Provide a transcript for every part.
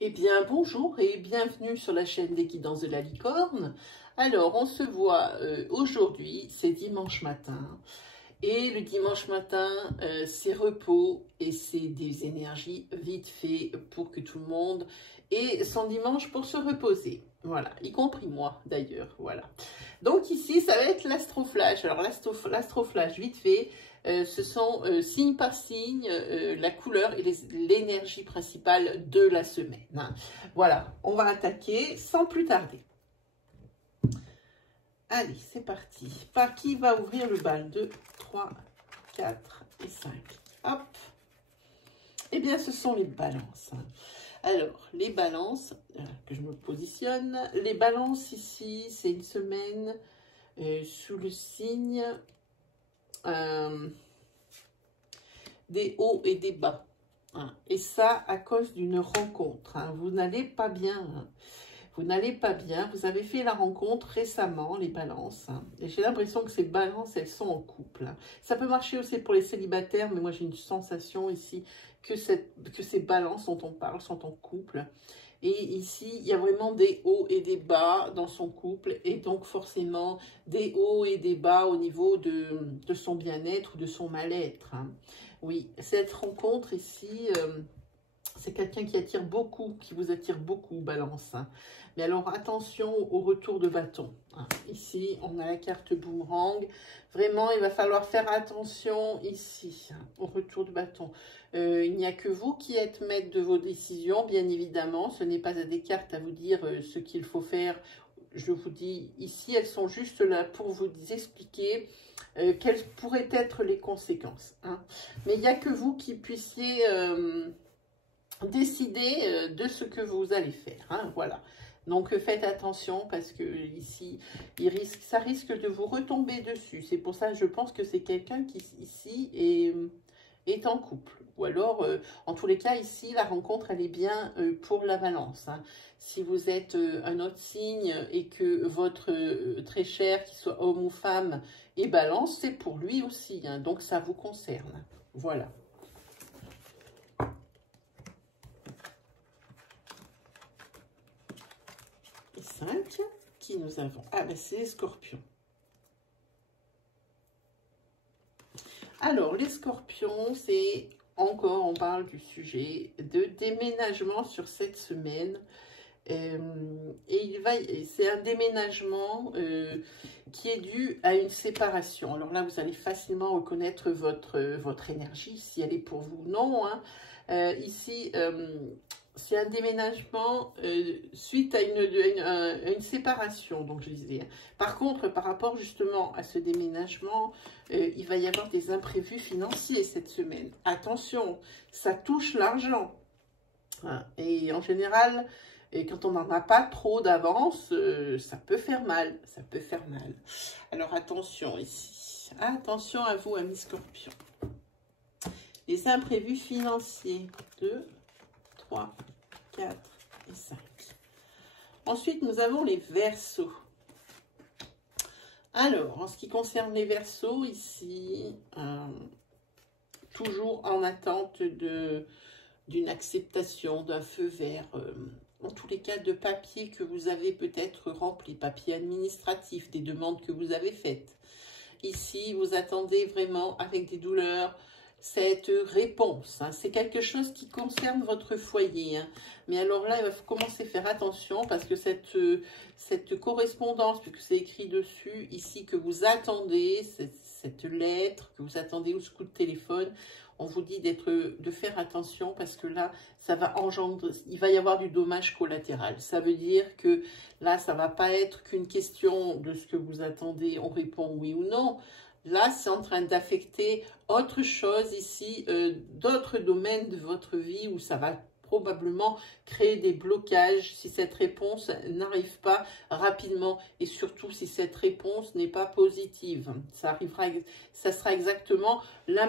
Eh bien, bonjour et bienvenue sur la chaîne des guidances de la licorne. Alors, on se voit aujourd'hui, c'est dimanche matin. Et le dimanche matin, c'est repos et c'est des énergies vite fait pour que tout le monde ait son dimanche pour se reposer. Voilà, y compris moi d'ailleurs, voilà. Donc ici, ça va être l'astroflash. Alors l'astroflash, vite fait, ce sont signe par signe, la couleur et l'énergie principale de la semaine, hein. Voilà, on va attaquer sans plus tarder. Allez, c'est parti. Par qui va ouvrir le bal? 2, 3, 4 et 5. Hop. Eh bien, ce sont les balances. Alors, les balances, que je me positionne. Les balances ici, c'est une semaine sous le signe des hauts et des bas. Hein. Et ça, à cause d'une rencontre. Hein. Vous n'allez pas bien. Hein. Vous n'allez pas bien. Vous avez fait la rencontre récemment, les balances. Hein. Et j'ai l'impression que ces balances, elles sont en couple. Hein. Ça peut marcher aussi pour les célibataires, mais moi, j'ai une sensation ici que ces balances dont on parle sont en couple. Et ici, il y a vraiment des hauts et des bas dans son couple. Et donc, forcément, des hauts et des bas au niveau de son bien-être ou de son mal-être. Hein. Oui, cette rencontre ici... c'est quelqu'un qui attire beaucoup, qui vous attire beaucoup, Balance. Hein. Mais alors, attention au retour de bâton. Hein. Ici, on a la carte boomerang. Vraiment, il va falloir faire attention ici, hein, au retour de bâton. Il n'y a que vous qui êtes maître de vos décisions, bien évidemment. Ce n'est pas des cartes à vous dire ce qu'il faut faire. Je vous dis, ici, elles sont juste là pour vous expliquer quelles pourraient être les conséquences. Hein. Mais il n'y a que vous qui puissiez... décider de ce que vous allez faire, hein, voilà. Donc faites attention parce que ici, ça risque de vous retomber dessus. C'est pour ça que je pense que c'est quelqu'un qui ici est en couple. Ou alors, en tous les cas, ici, la rencontre, elle est bien pour la balance. Hein. Si vous êtes un autre signe et que votre très cher, qu'il soit homme ou femme, est balance, c'est pour lui aussi. Hein, donc, ça vous concerne. Voilà. 5, qui nous avons? Ah ben c'est les scorpions. Alors les scorpions, c'est encore, on parle du sujet de déménagement sur cette semaine. Et c'est un déménagement qui est dû à une séparation. Alors là, vous allez facilement reconnaître votre énergie, si elle est pour vous ou non. Hein. Ici, c'est un déménagement suite à une séparation, donc je disais. Par contre, par rapport justement à ce déménagement, il va y avoir des imprévus financiers cette semaine. Attention, ça touche l'argent. Hein. Et en général... Et quand on n'en a pas trop d'avance, ça peut faire mal. Ça peut faire mal. Alors attention ici. Attention à vous, amis scorpions. Les imprévus financiers. 2, 3, 4 et 5. Ensuite, nous avons les Verseaux. Alors, en ce qui concerne les Verseaux, ici, toujours en attente d'une acceptation, d'un feu vert... en tous les cas de papiers que vous avez peut-être remplis, papiers administratifs, des demandes que vous avez faites. Ici, vous attendez vraiment avec des douleurs cette réponse. Hein. C'est quelque chose qui concerne votre foyer. Hein. Mais alors là, il va commencer à faire attention parce que cette correspondance, puisque c'est écrit dessus, ici, que vous attendez, cette lettre que vous attendez au coup de téléphone, on vous dit de faire attention parce que là, ça va engendrer, il va y avoir du dommage collatéral. Ça veut dire que là, ça ne va pas être qu'une question de ce que vous attendez, on répond oui ou non. Là, c'est en train d'affecter autre chose ici, d'autres domaines de votre vie où ça va probablement créer des blocages si cette réponse n'arrive pas rapidement et surtout si cette réponse n'est pas positive. Ça sera exactement le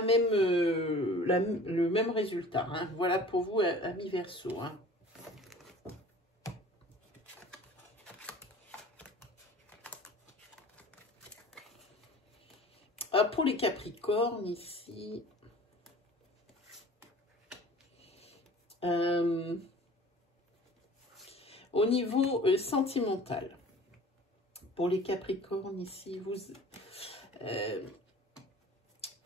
même résultat. Hein. Voilà pour vous, amis Verseau. Hein. Pour les Capricornes, ici, Au niveau sentimental, pour les Capricornes ici,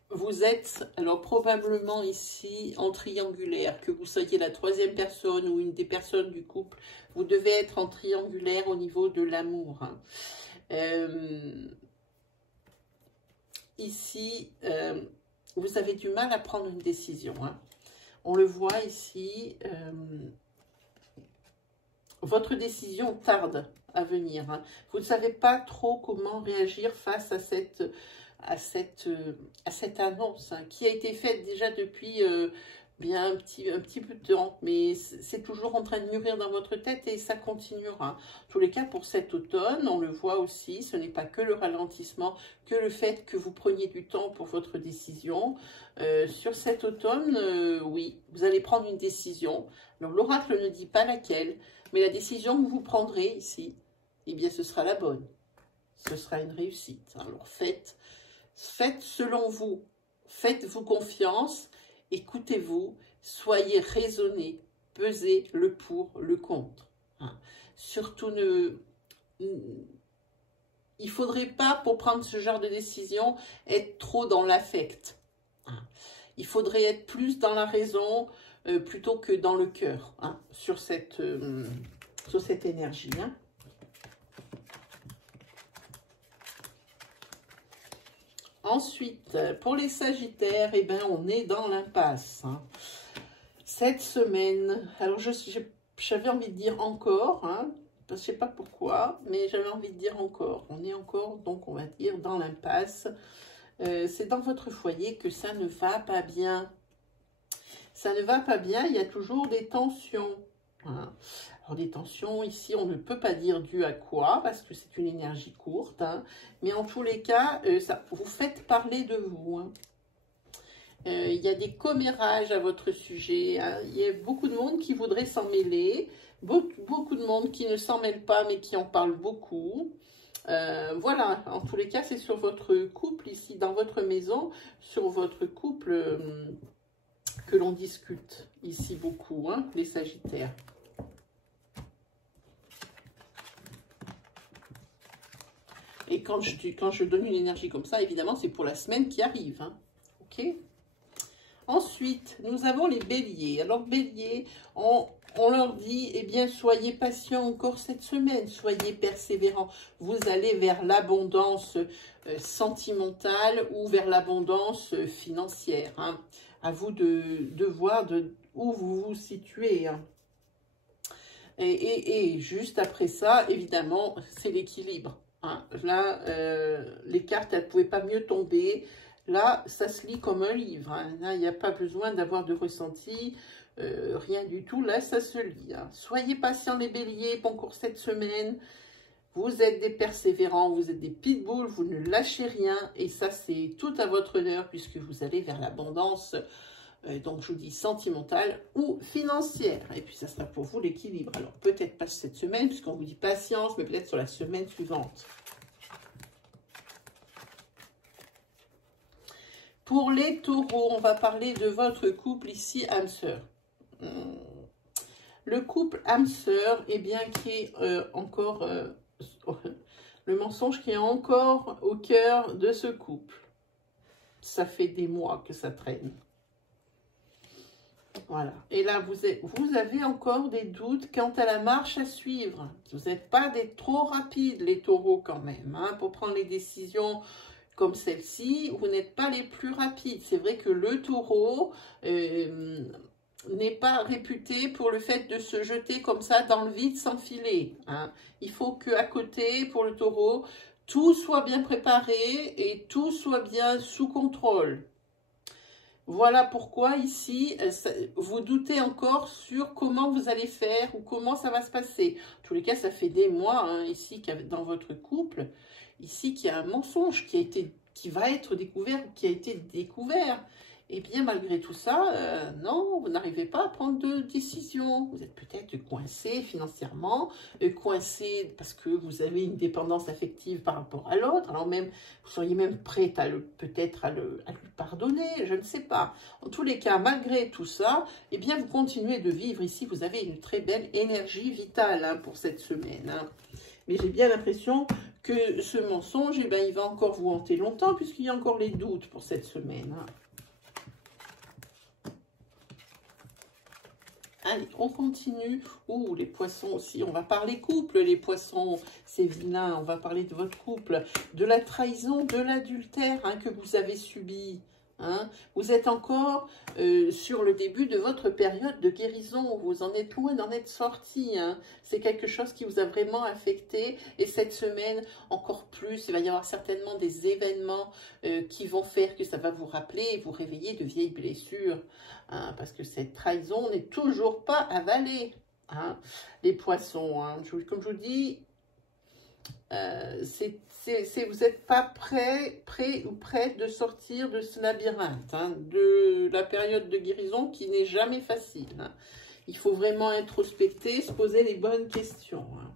vous êtes, alors probablement ici, en triangulaire, que vous soyez la troisième personne ou une des personnes du couple, vous devez être en triangulaire au niveau de l'amour. Ici, vous avez du mal à prendre une décision. On le voit ici, votre décision tarde à venir. Vous ne savez pas trop comment réagir face à cette annonce qui a été faite déjà depuis bien un petit peu de temps, mais c'est toujours en train de mûrir dans votre tête et ça continuera. En tous les cas, pour cet automne, on le voit aussi, ce n'est pas que le ralentissement, que le fait que vous preniez du temps pour votre décision. Sur cet automne, oui, vous allez prendre une décision. Alors, l'oracle ne dit pas laquelle, mais la décision que vous prendrez ici, eh bien, ce sera la bonne. Ce sera une réussite. Alors, faites selon vous. Faites-vous confiance. Écoutez-vous. Soyez raisonnés. Pesez le pour, le contre. Surtout, il ne faudrait pas, pour prendre ce genre de décision, être trop dans l'affect. Il faudrait être plus dans la raison plutôt que dans le cœur sur cette énergie. Ensuite, pour les Sagittaires, eh ben, on est dans l'impasse. Cette semaine, alors j'avais envie de dire encore, je ne sais pas pourquoi, mais j'avais envie de dire encore. On est encore, donc on va dire, dans l'impasse. C'est dans votre foyer que ça ne va pas bien. Ça ne va pas bien, il y a toujours des tensions. Alors des tensions, ici, on ne peut pas dire dû à quoi, parce que c'est une énergie courte. Mais en tous les cas, vous faites parler de vous. Il y a des commérages à votre sujet. Il y a beaucoup de monde qui voudrait s'en mêler. Beaucoup de monde qui ne s'en mêle pas, mais qui en parle beaucoup. Voilà, en tous les cas, c'est sur votre couple, ici, dans votre maison, sur votre couple que l'on discute ici beaucoup, les Sagittaires. Et quand je donne une énergie comme ça, évidemment, c'est pour la semaine qui arrive. Ok. Ensuite, nous avons les Béliers. Alors, Béliers, on leur dit, eh bien, soyez patients encore cette semaine, soyez persévérants. Vous allez vers l'abondance sentimentale ou vers l'abondance financière. À vous de voir où vous vous situez. Et juste après ça, évidemment, c'est l'équilibre. Là, les cartes, elles ne pouvaient pas mieux tomber. Là, ça se lit comme un livre. Là, il n'y a pas besoin d'avoir de ressenti, rien du tout. Là, ça se lit. Soyez patients les Béliers, bon cours cette semaine. Vous êtes des persévérants, vous êtes des pitbulls, vous ne lâchez rien. Et ça, c'est tout à votre honneur puisque vous allez vers l'abondance, donc je vous dis sentimentale ou financière. Et puis, ça sera pour vous l'équilibre. Alors, peut-être pas cette semaine puisqu'on vous dit patience, mais peut-être sur la semaine suivante. Pour les taureaux, on va parler de votre couple ici, âme sœur. Le couple âme sœur, eh bien, qui est encore... le mensonge qui est encore au cœur de ce couple. Ça fait des mois que ça traîne. Voilà. Et là, vous avez encore des doutes quant à la marche à suivre. Vous n'êtes pas des trop rapides, les taureaux, quand même, pour prendre les décisions comme celle-ci. Vous n'êtes pas les plus rapides. C'est vrai que le taureau n'est pas réputé pour le fait de se jeter comme ça dans le vide sans filet. Il faut qu'à côté, pour le taureau, tout soit bien préparé et tout soit bien sous contrôle. Voilà pourquoi ici, vous doutez encore sur comment vous allez faire ou comment ça va se passer. En tous les cas, ça fait des mois ici dans votre couple, ici qu'il y a un mensonge qui va être découvert ou qui a été découvert. eh bien, malgré tout ça, non, vous n'arrivez pas à prendre de décision. Vous êtes peut-être coincé financièrement, coincé parce que vous avez une dépendance affective par rapport à l'autre. Alors même, vous seriez même prête peut-être à lui pardonner, je ne sais pas. En tous les cas, malgré tout ça, eh bien, vous continuez de vivre ici. Vous avez une très belle énergie vitale hein, pour cette semaine. Hein. Mais j'ai bien l'impression que ce mensonge, eh ben, il va encore vous hanter longtemps puisqu'il y a encore les doutes pour cette semaine. Hein. Allez, on continue. Ouh, les poissons aussi. On va parler couple, les poissons, c'est vilain. On va parler de votre couple, de la trahison, de l'adultère hein, que vous avez subi. Hein. Vous êtes encore sur le début de votre période de guérison. Vous en êtes loin d'en être sorti. Hein. C'est quelque chose qui vous a vraiment affecté. Et cette semaine, encore plus, il va y avoir certainement des événements qui vont faire que ça va vous rappeler et vous réveiller de vieilles blessures. Hein, parce que cette trahison n'est toujours pas avalée. Hein. Les poissons, hein. Comme je vous dis, vous n'êtes pas prêt ou prête de sortir de ce labyrinthe, hein, de la période de guérison qui n'est jamais facile. Hein. Il faut vraiment introspecter, se poser les bonnes questions. Hein.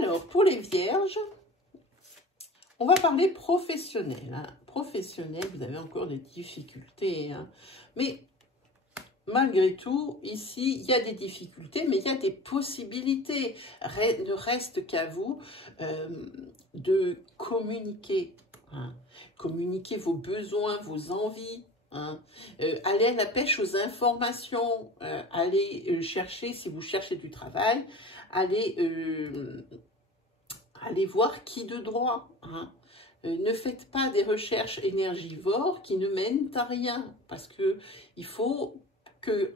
Alors, pour les vierges, on va parler professionnel. Hein. Professionnel, vous avez encore des difficultés. Hein. Mais malgré tout, ici, il y a des difficultés, mais il y a des possibilités. Ne reste qu'à vous de communiquer. Hein. Communiquer vos besoins, vos envies. Hein. Allez à la pêche aux informations. Allez chercher, si vous cherchez du travail, allez voir qui de droit. Hein. Ne faites pas des recherches énergivores qui ne mènent à rien. Parce que il faut que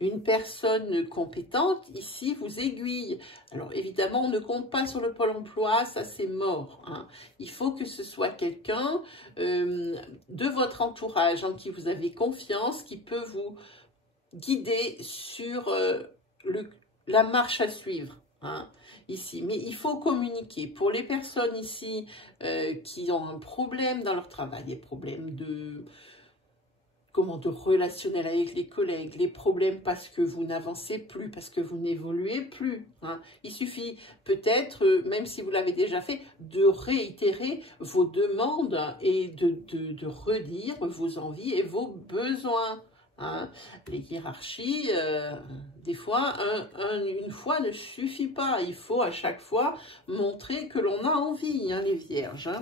une personne compétente ici vous aiguille. Alors évidemment, on ne compte pas sur le Pôle emploi, ça c'est mort. Hein. Il faut que ce soit quelqu'un de votre entourage en qui vous avez confiance, qui peut vous guider sur la marche à suivre. Hein, ici, mais il faut communiquer. Pour les personnes ici qui ont un problème dans leur travail, des problèmes de relationnel avec les collègues, les problèmes parce que vous n'avancez plus, parce que vous n'évoluez plus. Hein. Il suffit peut-être, même si vous l'avez déjà fait, de réitérer vos demandes et de redire vos envies et vos besoins. Hein. Les hiérarchies, des fois, une fois ne suffit pas. Il faut à chaque fois montrer que l'on a envie, hein, les vierges. Hein.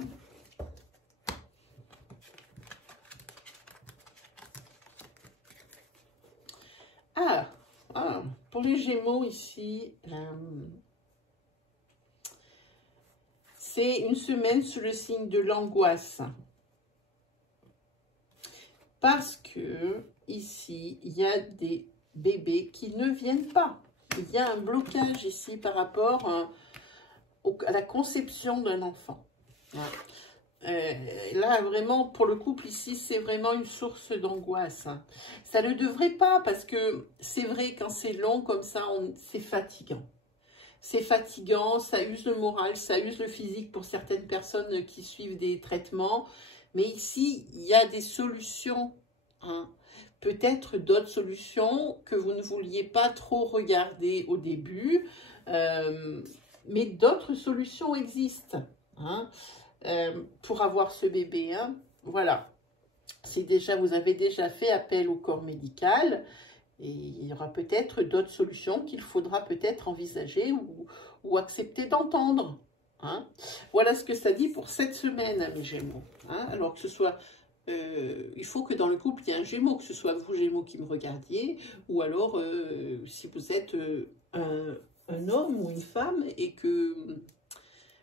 Pour les Gémeaux ici, c'est une semaine sous le signe de l'angoisse. Parce que ici, il y a des bébés qui ne viennent pas. Il y a un blocage ici par rapport à la conception d'un enfant. Là, vraiment, pour le couple ici, c'est vraiment une source d'angoisse. Hein. Ça ne devrait pas, parce que c'est vrai, quand c'est long comme ça, c'est fatigant. C'est fatigant, ça use le moral, ça use le physique pour certaines personnes qui suivent des traitements. Mais ici, il y a des solutions. Hein. Peut-être d'autres solutions que vous ne vouliez pas trop regarder au début. Mais d'autres solutions existent. Hein. Pour avoir ce bébé. Hein. Voilà. Vous avez déjà fait appel au corps médical et il y aura peut-être d'autres solutions qu'il faudra peut-être envisager ou accepter d'entendre. Hein. Voilà ce que ça dit pour cette semaine, mes Gémeaux. Hein. Alors que ce soit, il faut que dans le couple, il y ait un Gémeaux, que ce soit vous Gémeaux qui me regardiez, ou alors si vous êtes un homme ou une femme et que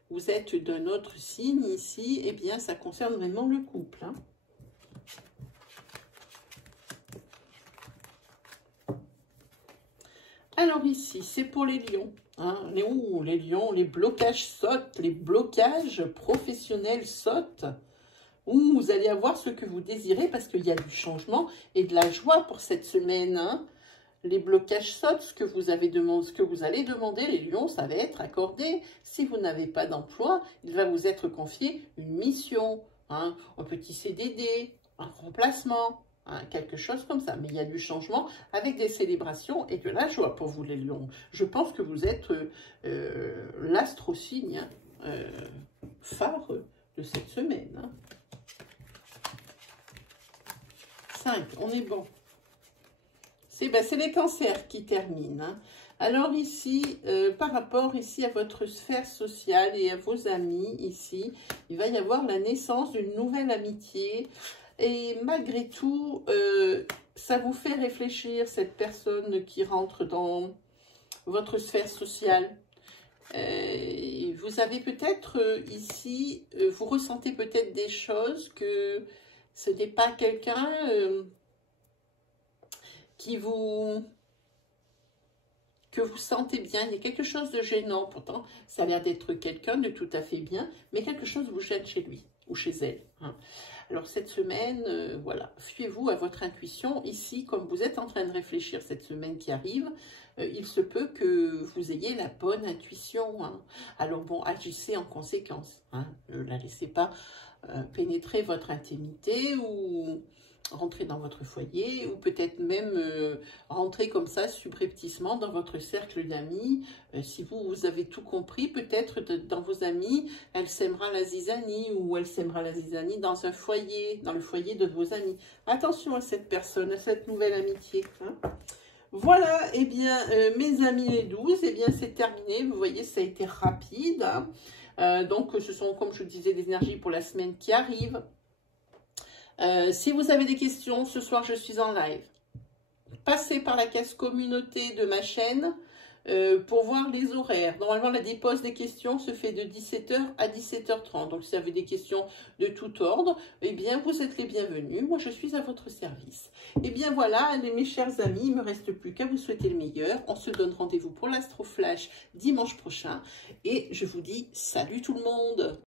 vous êtes d'un autre signe ici, eh bien, ça concerne vraiment le couple. Hein. Alors ici, c'est pour les lions. Hein. Les lions, les blocages sautent, les blocages professionnels sautent. Vous allez avoir ce que vous désirez parce qu'il y a du changement et de la joie pour cette semaine. Hein. Les blocages sautent, ce que vous allez demander, les lions, ça va être accordé. Si vous n'avez pas d'emploi, il va vous être confié une mission, hein, un petit CDD, un remplacement, hein, quelque chose comme ça. Mais il y a du changement avec des célébrations et de la joie pour vous les lions. Je pense que vous êtes l'astro-signe phare de cette semaine. Hein. 5, on est bon. C'est les cancers qui terminent. Hein. Alors ici, par rapport ici à votre sphère sociale et à vos amis, ici, il va y avoir la naissance d'une nouvelle amitié. Et malgré tout, ça vous fait réfléchir, cette personne qui rentre dans votre sphère sociale. Vous avez peut-être ici, vous ressentez peut-être des choses que ce n'est pas quelqu'un que vous sentez bien. Il y a quelque chose de gênant, pourtant ça a l'air d'être quelqu'un de tout à fait bien, mais quelque chose vous gêne chez lui ou chez elle. Hein. Alors cette semaine, voilà, fiez-vous à votre intuition. Ici, comme vous êtes en train de réfléchir cette semaine qui arrive, il se peut que vous ayez la bonne intuition. Hein. Alors bon, agissez en conséquence. Hein. Ne la laissez pas pénétrer votre intimité ou rentrer dans votre foyer, ou peut-être même rentrer comme ça subrepticement dans votre cercle d'amis. Si vous avez tout compris, peut-être dans vos amis, elle sèmera la zizanie, ou elle sèmera la zizanie dans un foyer, dans le foyer de vos amis. Attention à cette personne, à cette nouvelle amitié. Hein. Voilà, eh bien, mes amis les 12, eh bien, c'est terminé. Vous voyez, ça a été rapide. Hein. Donc, ce sont, comme je vous disais, des énergies pour la semaine qui arrive. Si vous avez des questions, ce soir je suis en live. Passez par la case communauté de ma chaîne pour voir les horaires. Normalement, la dépose des questions se fait de 17h à 17h30. Donc, si vous avez des questions de tout ordre, eh bien, vous êtes les bienvenus. Moi, je suis à votre service. Eh bien, voilà, mes chers amis, il ne me reste plus qu'à vous souhaiter le meilleur. On se donne rendez-vous pour l'Astro Flash dimanche prochain. Et je vous dis salut tout le monde!